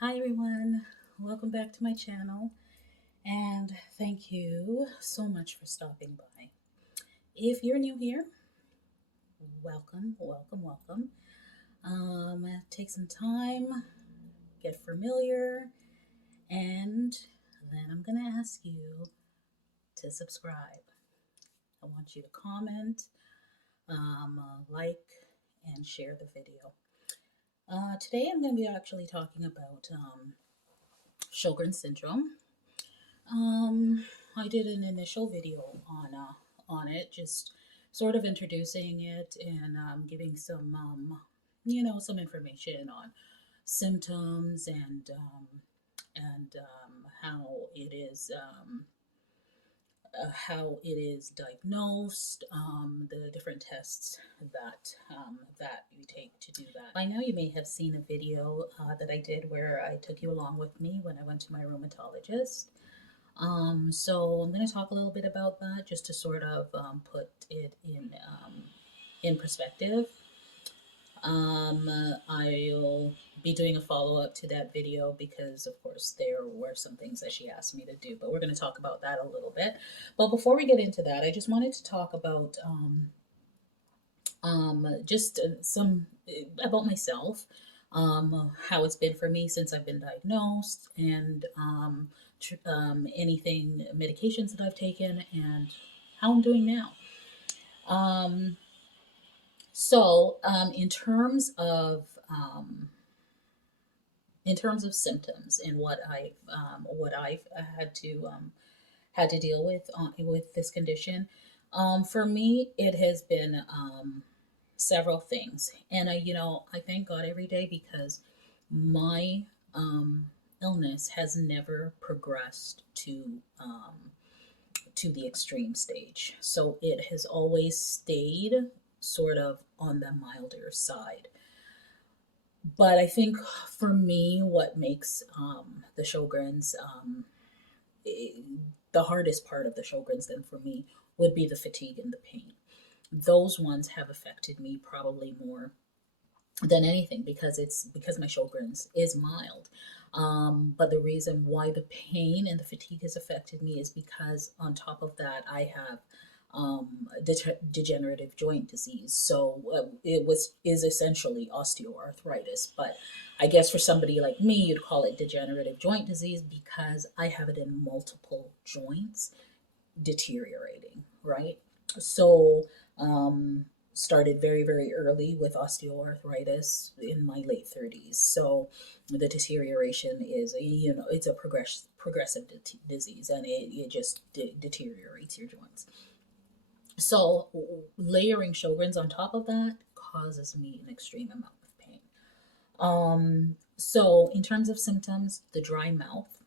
Hi everyone, welcome back to my channel and thank you so much for stopping by. If you're new here, welcome. Take some time, get familiar, and then I'm going to ask you to subscribe. I want you to comment, like, and share the video. Today I'm going to be actually talking about Sjogren's Syndrome. I did an initial video on it, just sort of introducing it and giving some some information on symptoms and how it is diagnosed, the different tests that you take to do that. By now, you may have seen a video that I did where I took you along with me when I went to my rheumatologist. So I'm going to talk a little bit about that just to sort of put it in perspective. I'll be doing a follow-up to that video because, of course, there were some things that she asked me to do, but we're going to talk about that a little bit. But before we get into that, I just wanted to talk about just some about myself, how it's been for me since I've been diagnosed, and anything medications that I've taken, and how I'm doing now. In terms of symptoms and what I've had to deal with this condition, for me it has been several things, and I thank God every day because my illness has never progressed to the extreme stage. So it has always stayed sort of on the milder side. But I think for me, what makes the Sjogren's the hardest part of the Sjogren's then for me would be the fatigue and the pain. Those ones have affected me probably more than anything because my Sjogren's is mild. But the reason why the pain and the fatigue has affected me is because on top of that, I have degenerative joint disease. So is essentially osteoarthritis. But I guess for somebody like me, you'd call it degenerative joint disease because I have it in multiple joints deteriorating, right? So started very, very early with osteoarthritis in my late 30s. So the deterioration is, it's a progressive disease, and it just deteriorates your joints. So layering Sjogren's on top of that causes me an extreme amount of pain. So in terms of symptoms, the dry mouth,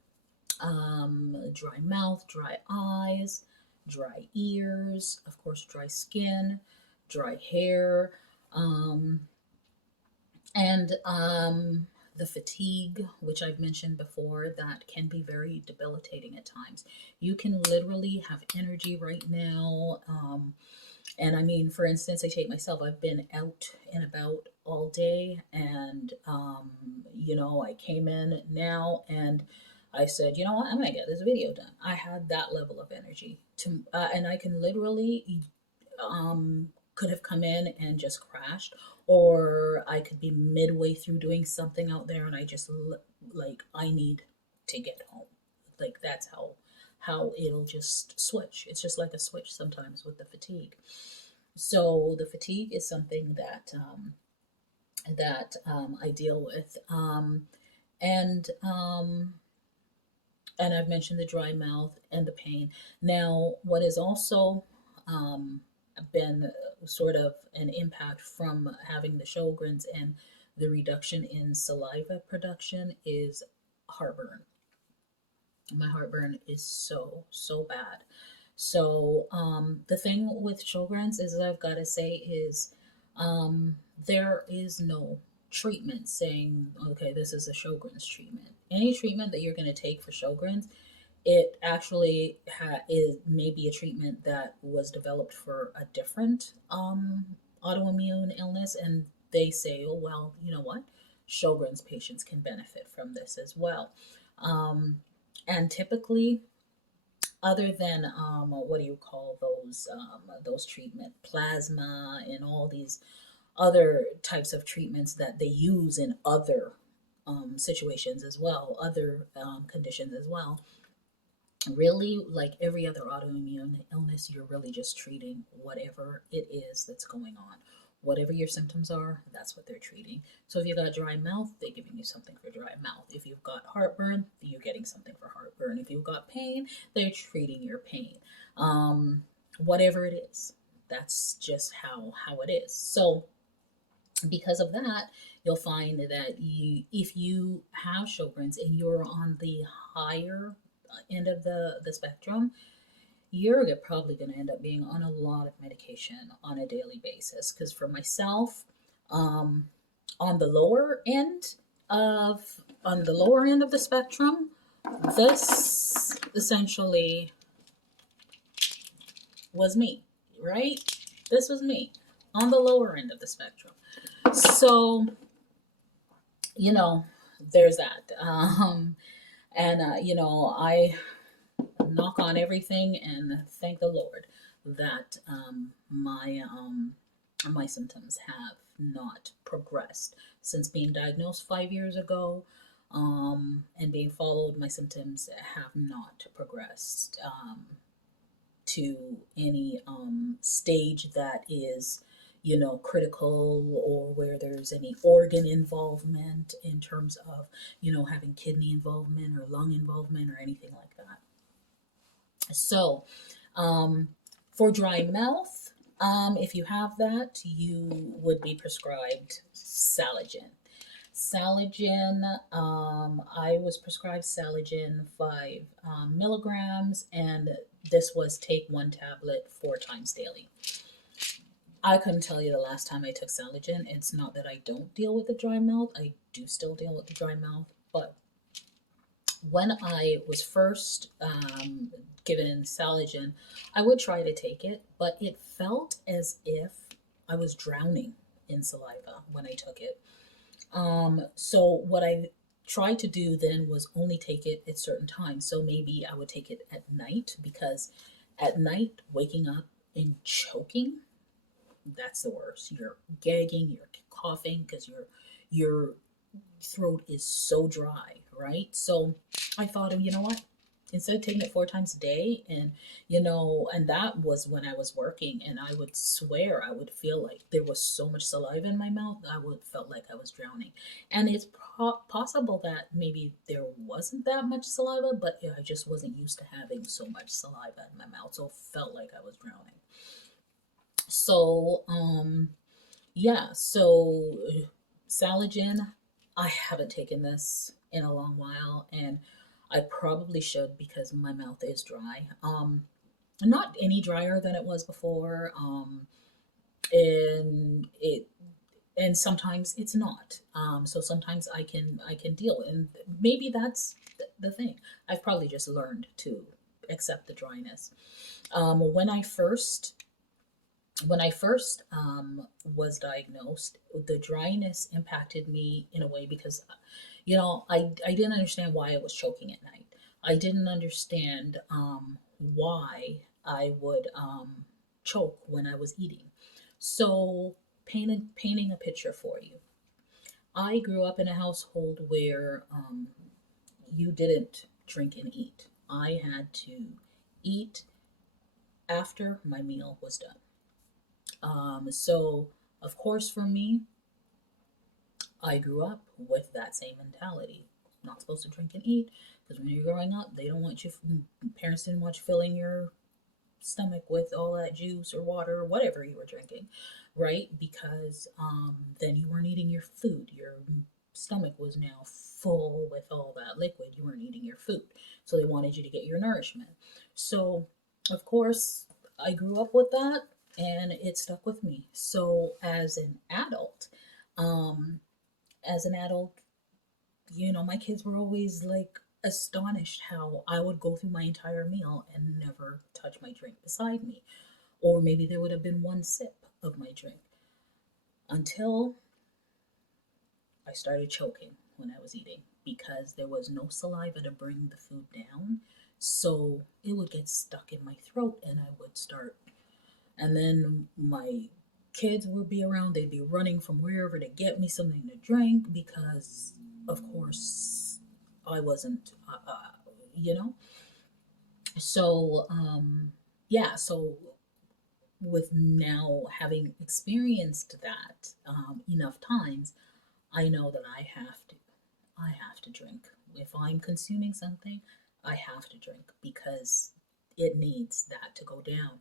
dry eyes, dry ears, of course, dry skin, dry hair, and the fatigue, which I've mentioned before, that can be very debilitating at times. You can literally have energy right now. And I mean, for instance, I take myself, I've been out and about all day, and, I came in now and I said, you know what, I'm going to get this video done. I had that level of energy and I can literally, could have come in and just crashed, or I could be midway through doing something out there and I just I need to get home. Like that's how it'll just switch. It's just like a switch sometimes with the fatigue. So the fatigue is something that I deal with, and I've mentioned the dry mouth and the pain. Now, what is also been sort of an impact from having the Sjogren's and the reduction in saliva production is heartburn. My heartburn is so bad. So the thing with Sjogren's is, I've got to say, is there is no treatment saying, okay, this is a Sjogren's treatment. Any treatment that you're going to take for Sjogren's, it actually is maybe a treatment that was developed for a different autoimmune illness, and they say, oh well, you know what, Sjogren's patients can benefit from this as well. And typically, other than what do you call those treatment plasma and all these other types of treatments that they use in other situations as well, other conditions as well. Really, like every other autoimmune illness, you're really just treating whatever it is that's going on. Whatever your symptoms are, that's what they're treating. So if you've got dry mouth, they're giving you something for dry mouth. If you've got heartburn, you're getting something for heartburn. If you've got pain, they're treating your pain. Whatever it is, that's just how it is. So because of that, you'll find that if you have Sjogren's and you're on the higher end of the spectrum, you're probably going to end up being on a lot of medication on a daily basis. Because for myself, um, on the lower end of on the lower end of the spectrum, this essentially was me, right? This was me on the lower end of the spectrum. So, you know, there's that. I knock on everything and thank the Lord that my symptoms have not progressed since being diagnosed 5 years ago, and being followed. My symptoms have not progressed to any stage that is, critical, or where there's any organ involvement in terms of, having kidney involvement or lung involvement or anything like that. So, for dry mouth, if you have that, you would be prescribed Saligen. Saligen, I was prescribed Saligen 5 milligrams, and this was take 1 tablet 4 times daily. I couldn't tell you the last time I took Saligen. It's not that I don't deal with the dry mouth. I do still deal with the dry mouth, but when I was first given Saligen, I would try to take it, but it felt as if I was drowning in saliva when I took it. So what I tried to do then was only take it at certain times. So maybe I would take it at night, because at night, waking up and choking, that's the worst. You're gagging, you're coughing because your throat is so dry, right? So I thought, you know what? Instead of taking it 4 times a day, and that was when I was working, and I would swear I would feel like there was so much saliva in my mouth, I would felt like I was drowning. And it's possible that maybe there wasn't that much saliva, but I just wasn't used to having so much saliva in my mouth, so it felt like I was drowning. So, so Saligen, I haven't taken this in a long while, and I probably should, because my mouth is dry. Not any drier than it was before, and sometimes it's not. So sometimes I can deal, and maybe that's the thing. I've probably just learned to accept the dryness. When I first was diagnosed, the dryness impacted me in a way because, I didn't understand why I was choking at night. I didn't understand why I would choke when I was eating. So, painting a picture for you. I grew up in a household where you didn't drink and eat. I had to eat after my meal was done. So, of course, for me, I grew up with that same mentality. Not supposed to drink and eat, because when you're growing up, they don't want you, parents didn't want you filling your stomach with all that juice or water or whatever you were drinking, right? Because then you weren't eating your food. Your stomach was now full with all that liquid. You weren't eating your food. So they wanted you to get your nourishment. So, of course, I grew up with that, and it stuck with me. So um, as an adult, my kids were always like astonished how I would go through my entire meal and never touch my drink beside me. Or maybe there would have been one sip of my drink, until, I started choking when I was eating because there was no saliva to bring the food down. So it would get stuck in my throat and I would start. And then my kids would be around. They'd be running from wherever to get me something to drink because, of course, I wasn't, you know? So, yeah, so with now having experienced that enough times, I know that I have to drink. If I'm consuming something, I have to drink because it needs that to go down.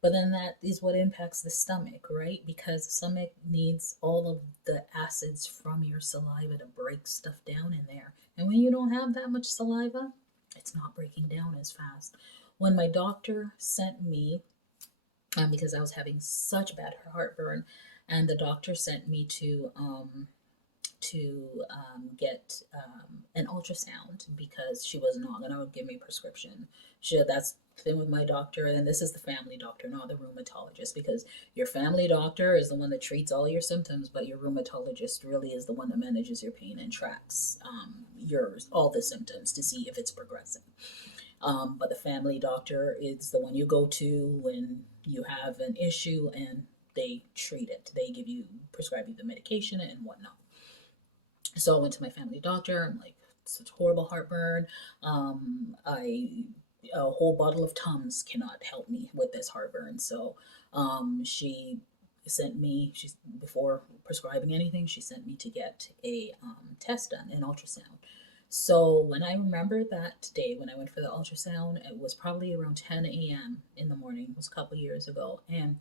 But then that is what impacts the stomach, right? Because the stomach needs all of the acids from your saliva to break stuff down in there. And when you don't have that much saliva, it's not breaking down as fast. When my doctor sent me, because I was having such bad heartburn, and the doctor sent me get an ultrasound because she was not going to give me a prescription. That's the thing with my doctor, and this is the family doctor, not the rheumatologist, because your family doctor is the one that treats all your symptoms, but your rheumatologist really is the one that manages your pain and tracks all the symptoms to see if it's progressing. But the family doctor is the one you go to when you have an issue and they treat it. They prescribe you the medication and whatnot. So I went to my family doctor. I'm like, such horrible heartburn. A whole bottle of Tums cannot help me with this heartburn. So she sent me, before prescribing anything, she sent me to get a test done, an ultrasound. So when I remember that day when I went for the ultrasound, it was probably around 10 a.m. in the morning. It was a couple years ago. And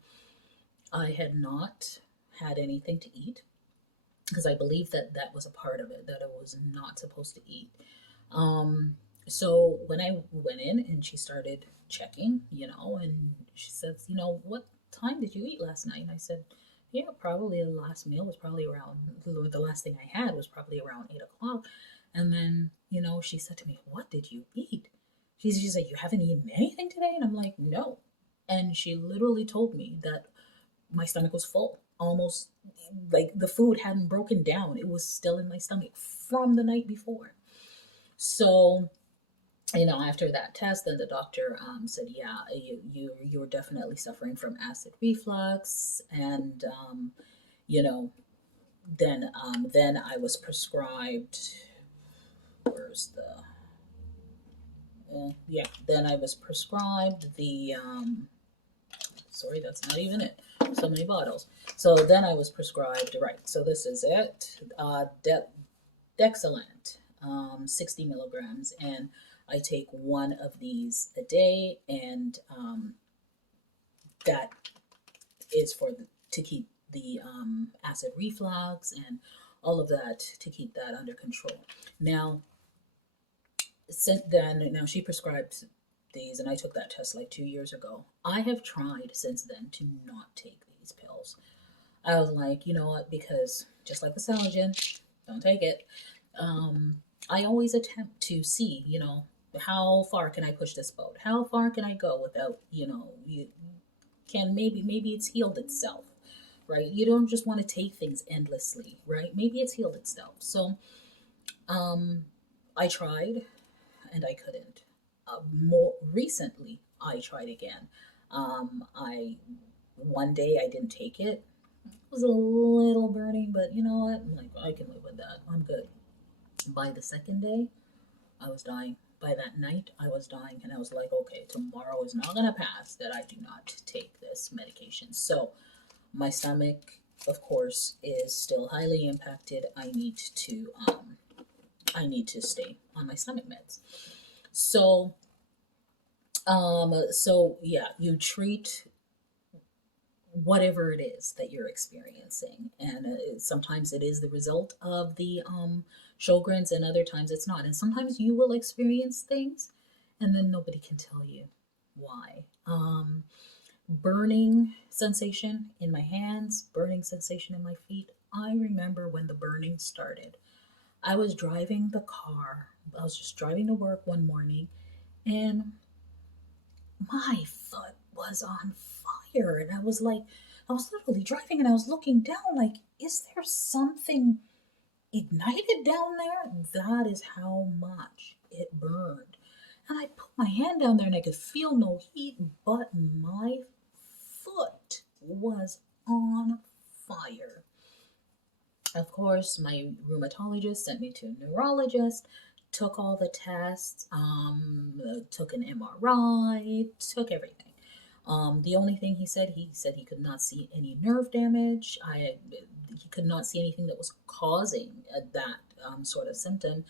I had not had anything to eat because I believe that that was a part of it, that I was not supposed to eat. So when I went in and she started checking, and she says, what time did you eat last night? And I said, yeah, probably the last meal was probably around, the last thing I had was probably around 8 o'clock. And then, she said to me, what did you eat? She's like, you haven't eaten anything today? And I'm like, no. And she literally told me that my stomach was full, almost like the food hadn't broken down. It was still in my stomach from the night before. So, after that test, then the doctor said, yeah, you're definitely suffering from acid reflux. And, you know, then I was prescribed, where's the, yeah, then I was prescribed the, sorry, that's not even it. So many bottles. So then I was prescribed, right, so this is it, Dexalant, 60 milligrams. And I take one of these a day, and that is to keep the acid reflux and all of that, to keep that under control. Now, now she prescribed these, and I took that test like 2 years ago. I have tried since then to not take these pills. I was like, you know what, because just like the Saligen, don't take it. I always attempt to see, how far can I push this boat? How far can I go without, maybe it's healed itself, right? You don't just want to take things endlessly, right? Maybe it's healed itself. So, I tried and I couldn't. More recently, I tried again. I One day I didn't take it. It was a little burning, but you know what? I'm like, I can live with that. I'm good. By the second day, I was dying. By that night, I was dying, and I was like, okay, tomorrow is not gonna pass that I do not take this medication. So my stomach, of course, is still highly impacted. I need to stay on my stomach meds. So so yeah, you treat whatever it is that you're experiencing, and sometimes it is the result of the Sjogren's, and other times it's not. And sometimes you will experience things and then nobody can tell you why. Burning sensation in my hands, burning sensation in my feet. I remember when the burning started. I was driving the car. I was just driving to work one morning, and my foot was on fire. And I was literally driving, and I was looking down like, is there something ignited down there, that is how much it burned. And I put my hand down there and I could feel no heat, but my foot was on fire. Of course, my rheumatologist sent me to a neurologist, took all the tests, took an MRI, took everything. The only thing he said he could not see any nerve damage. He could not see anything that was causing that sort of symptom.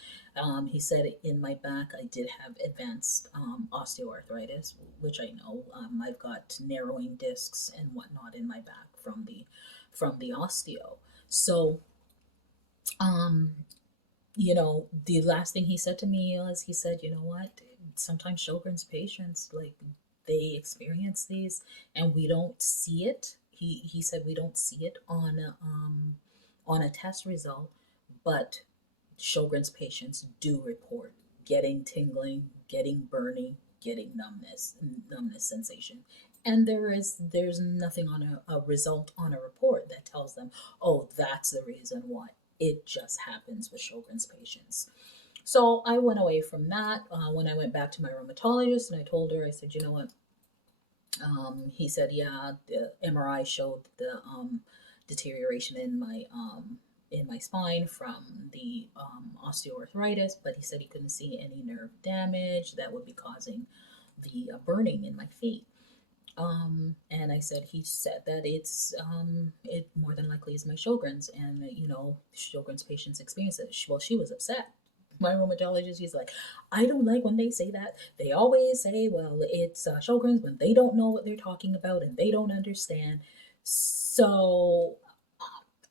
He said in my back I did have advanced osteoarthritis, which I know. I've got narrowing discs and whatnot in my back from the osteo. So um, the last thing he said to me was, he said, you know what? Sometimes Sjogren's patients, like, they experience these and we don't see it. He said we don't see it on a test result, but Sjogren's patients do report getting tingling, getting burning, getting numbness sensation. And there's nothing on a result on a report that tells them, oh, that's the reason why. It just happens with Sjogren's patients. So I went away from that when I went back to my rheumatologist and I told her, I said, you know what? He said, yeah, the MRI showed the deterioration in my spine from the osteoarthritis, but he said he couldn't see any nerve damage that would be causing the burning in my feet. And I said, he said that it more than likely is my Sjogren's, and Sjogren's patients experience it. Well, she was upset. My rheumatologist, he's like, I don't like when they say that. They always say, well, it's Sjogren's, when they don't know what they're talking about and they don't understand. So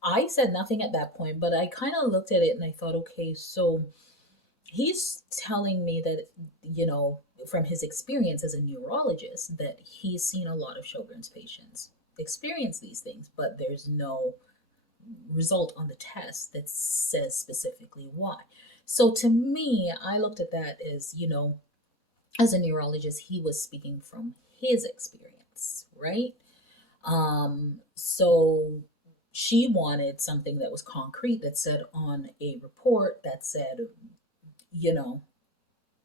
I said nothing at that point, but I kind of looked at it and I thought, okay, so he's telling me that, from his experience as a neurologist, that he's seen a lot of Sjogren's patients experience these things, but there's no result on the test that says specifically why. So to me, I looked at that as, as a neurologist, he was speaking from his experience, right? So she wanted something that was concrete, that said on a report, that said, you know,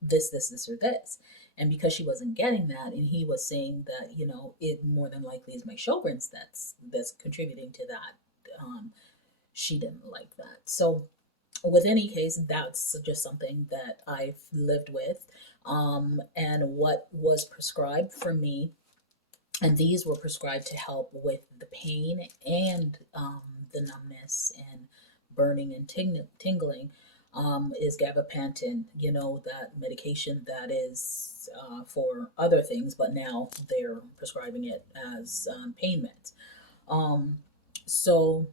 this, or this. And because she wasn't getting that, and he was saying that, it more than likely is my Sjogren's that's contributing to that, she didn't like that. So with any case, that's just something that I've lived with. And what was prescribed for me, and these were prescribed to help with the pain and the numbness and burning and tingling, is gabapentin, that medication that is for other things, but now they're prescribing it as pain meds. So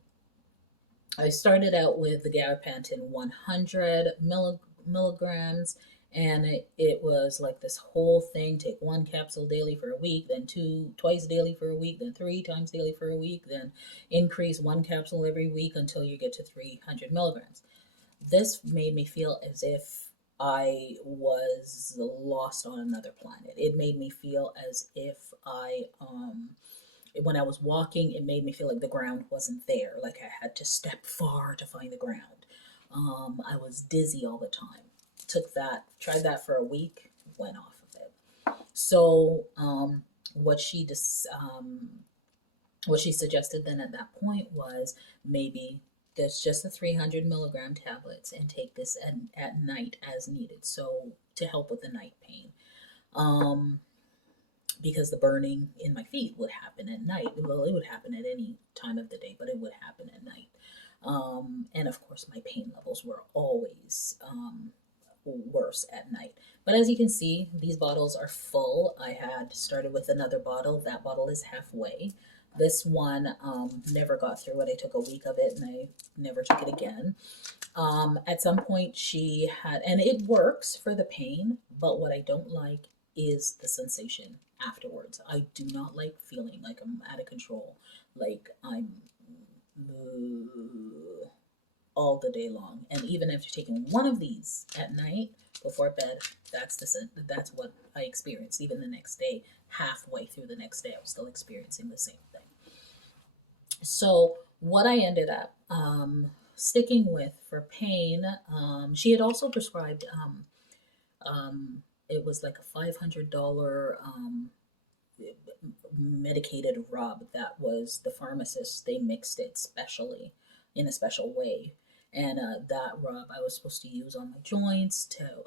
I started out with the gabapentin 100 milligrams, and it was like this whole thing: take one capsule daily for a week, then twice daily for a week, then 3 times daily for a week, then increase one capsule every week until you get to 300 milligrams. This made me feel as if I was lost on another planet. It made me feel as if when I was walking, it made me feel like the ground wasn't there, like I had to step far to find the ground. I was dizzy all the time. Tried that for a week, went off of it. So what she what she suggested then at that point was, maybe there's just the 300 milligram tablets, and take this at night as needed, so to help with the night pain. Because the burning in my feet would happen at night. Well, it would happen at any time of the day, but it would happen at night. And of course, my pain levels were always worse at night. But as you can see, these bottles are full. I had started with another bottle. That bottle is halfway. This one never got through it. I took a week of it and I never took it again. At some point she had, and it works for the pain, but what I don't like is the sensation afterwards. I do not like feeling like I'm out of control, like I'm all the day long. And even after taking one of these at night before bed, that's what I experienced. Even the next day, halfway through the next day, I was still experiencing the same thing. So what I ended up sticking with for pain, she had also prescribed, it was like a $500 medicated rub that was the pharmacist. They mixed it specially in a special way. And that rub I was supposed to use on my joints to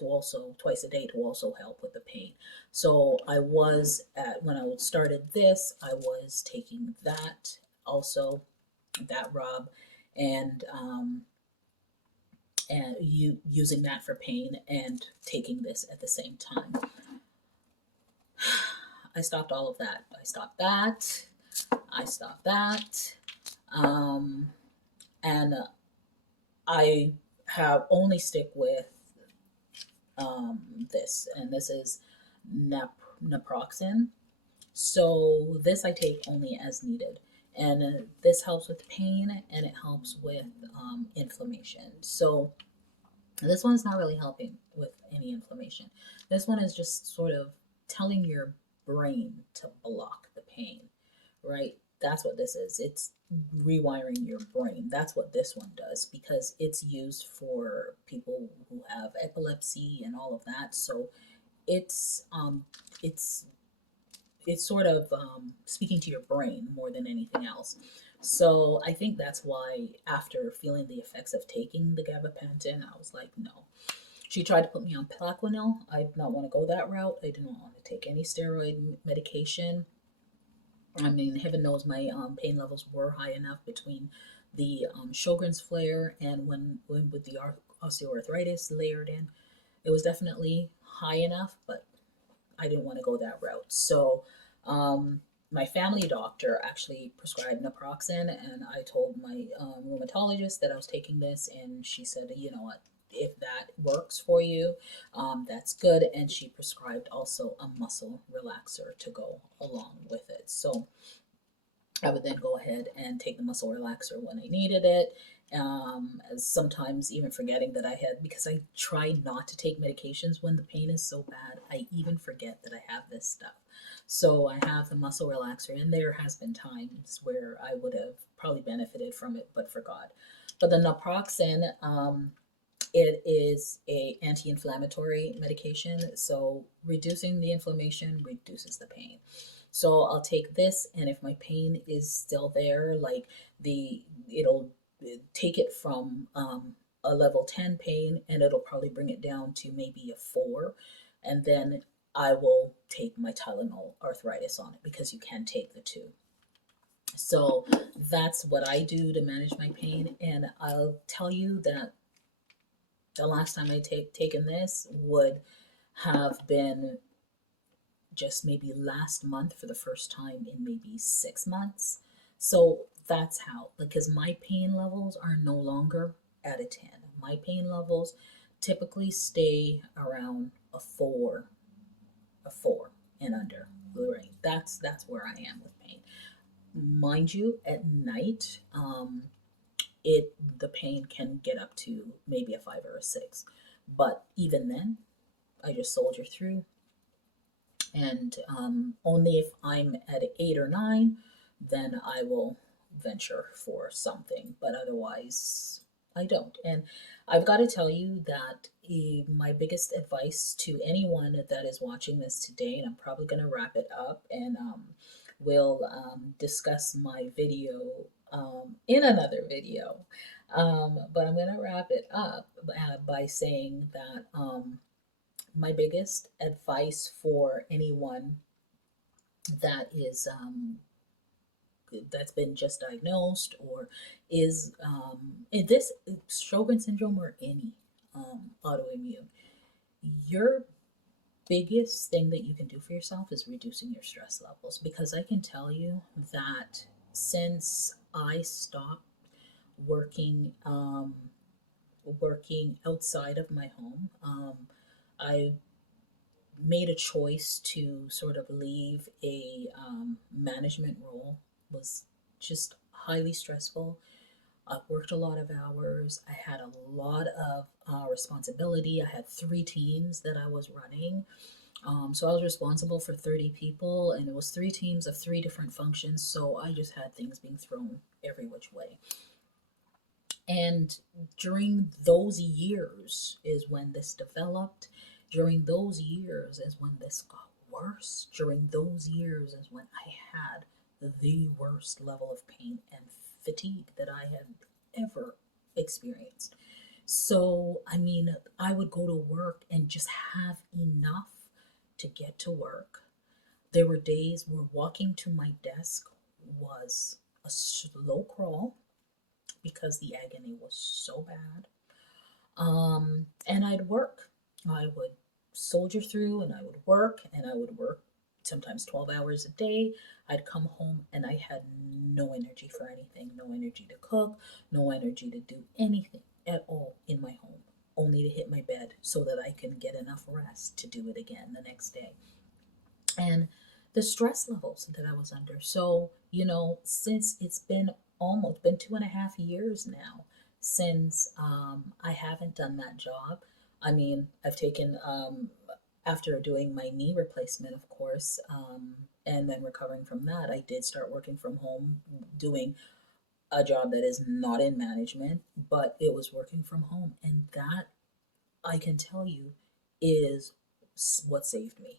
also twice a day to also help with the pain. So I was at when I started this, I was taking that also, that rub, and using that for pain and taking this at the same time. I stopped all of that. I stopped that. I stopped that. Um, and I have only stick with this, and this is naproxen. So this I take only as needed, and this helps with pain and it helps with inflammation. So this one is not really helping with any inflammation. This one is just sort of telling your brain to block the pain, right? That's what this is. It's rewiring your brain. That's what this one does, because it's used for people who have epilepsy and all of that. So it's um it's it's sort of speaking to your brain more than anything else. So I think that's why, after feeling the effects of taking the gabapentin, I was like, no. She tried to put me on Plaquenil. I did not want to go that route. I did not want to take any steroid medication. I mean, heaven knows my pain levels were high enough between the Sjogren's flare and when with the osteoarthritis layered in. It was definitely high enough, but I didn't want to go that route. So my family doctor actually prescribed naproxen, and I told my rheumatologist that I was taking this, and she said, you know what, if that works for you, that's good. And she prescribed also a muscle relaxer to go along with it. So I would then go ahead and take the muscle relaxer when I needed it. Sometimes even forgetting that I had, because I try not to take medications when the pain is so bad, I even forget that I have this stuff. So I have the muscle relaxer, and there has been times where I would have probably benefited from it, but forgot. But the naproxen, it is a anti-inflammatory medication, so reducing the inflammation reduces the pain. So I'll take this, and if my pain is still there, like it'll take it from a level 10 pain, and it'll probably bring it down to maybe a 4, and then I will take my Tylenol arthritis on it, because you can take the two. So that's what I do to manage my pain, and I'll tell you that the last time I taken this would have been just maybe last month, for the first time in maybe 6 months. So that's how, because my pain levels are no longer at a 10. My pain levels typically stay around a 4, a 4 and under. Right? That's where I am with pain. Mind you, at night, the pain can get up to maybe a 5 or a 6. But even then, I just soldier through. And only if I'm at 8 or 9, then I will venture for something. But otherwise, I don't. And I've got to tell you that my biggest advice to anyone that is watching this today, and I'm probably going to wrap it up, and we'll discuss my video in another video. But I'm going to wrap it up by saying that my biggest advice for anyone that is that's been just diagnosed, or is in this Sjogren's syndrome, or any autoimmune, your biggest thing that you can do for yourself is reducing your stress levels. Because I can tell you that since I stopped working working outside of my home, I made a choice to sort of leave a management role. Was just highly stressful. I worked a lot of hours. I had a lot of responsibility. I had 3 teams that I was running. So I was responsible for 30 people, and it was 3 teams of 3 different functions. So I just had things being thrown every which way. And during those years is when this developed. During those years is when this got worse. During those years is when I had the worst level of pain and fatigue that I had ever experienced. So, I mean, I would go to work and just have enough to get to work. There were days where walking to my desk was a slow crawl because the agony was so bad. And I'd work. I would soldier through and I would work and I would work sometimes 12 hours a day. I'd come home and I had no energy for anything, no energy to cook, no energy to do anything at all in my home, only to hit my bed so that I can get enough rest to do it again the next day. And the stress levels that I was under. So, since it's been almost been 2.5 years now since I haven't done that job. I mean, I've taken after doing my knee replacement, of course, and then recovering from that, I did start working from home, doing a job that is not in management, but it was working from home, and that I can tell you is what saved me.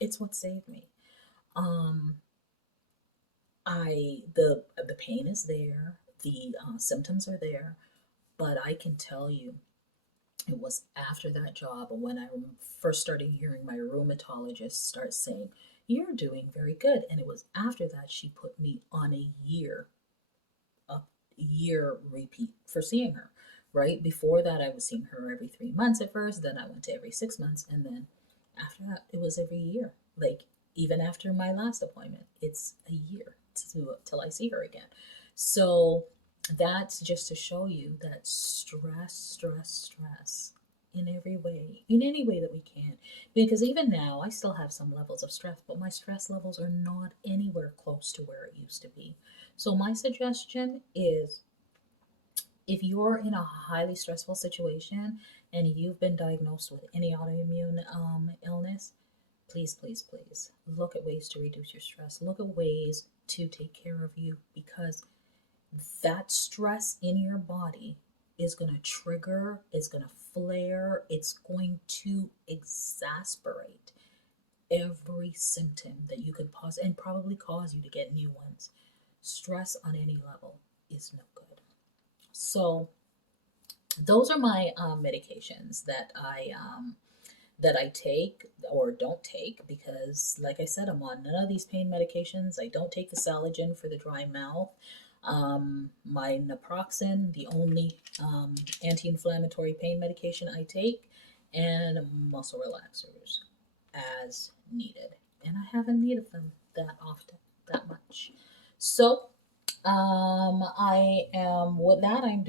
It's what saved me. Um, the pain is there, the symptoms are there, but I can tell you it was after that job when I first started hearing my rheumatologist start saying, "You're doing very good," and it was after that she put me on a year repeat for seeing her. Right before that, I was seeing her every 3 months at first, then I went to every 6 months, and then after that, it was every year. Like, even after my last appointment, it's a year till I see her again. So that's just to show you that stress in every way, in any way that we can. Because even now, I still have some levels of stress, but my stress levels are not anywhere close to where it used to be. So my suggestion is, if you're in a highly stressful situation and you've been diagnosed with any autoimmune illness, please, please, please look at ways to reduce your stress. Look at ways to take care of you, because that stress in your body is going to trigger, it's going to flare, it's going to exasperate every symptom that you could pause and probably cause you to get new ones. Stress on any level is no good. So those are my medications that I take or don't take, because, like I said, I'm on none of these pain medications. I don't take the Saligen for the dry mouth. My Naproxen, the only anti-inflammatory pain medication I take, and muscle relaxers as needed. And I haven't needed them that often, that much. So I am with that. I'm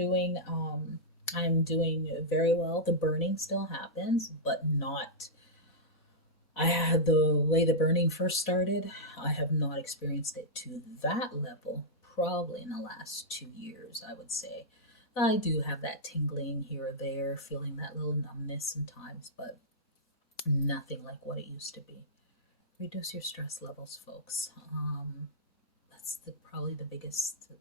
doing very well. The burning still happens, but not. I had the way the burning first started. I have not experienced it to that level. Probably in the last 2 years, I would say. I do have that tingling here or there, feeling that little numbness sometimes, but nothing like what it used to be. Reduce your stress levels, folks. That's probably the biggest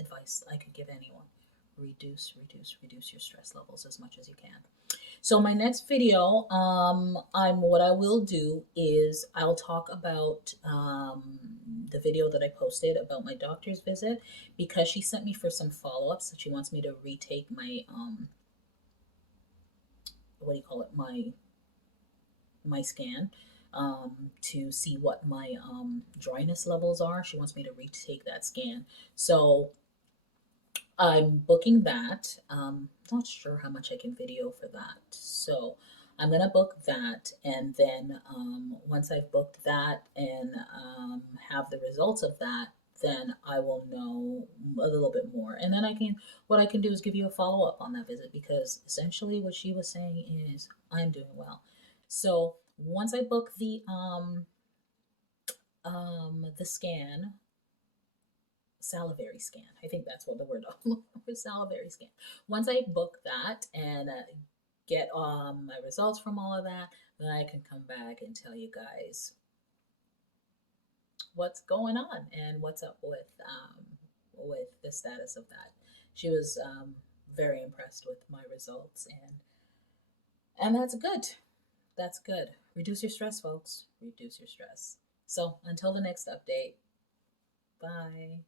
advice I could give anyone. Reduce your stress levels as much as you can. So my next video, what I will do is I'll talk about the video that I posted about my doctor's visit, because she sent me for some follow-ups that she wants me to retake my what do you call it, my scan, to see what my dryness levels are. She wants me to retake that scan. So I'm booking that. Not sure how much I can video for that. So I'm going to book that. And then once I've booked that and have the results of that, then I will know a little bit more. And then what I can do is give you a follow up on that visit, because essentially what she was saying is I'm doing well. So once I book the scan, salivary scan. I think that's what the word was, salivary scan. Once I book that and get my results from all of that, then I can come back and tell you guys what's going on and what's up with the status of that. she was very impressed with my results, and that's good. That's good. Reduce your stress, folks. Reduce your stress. So until the next update, bye.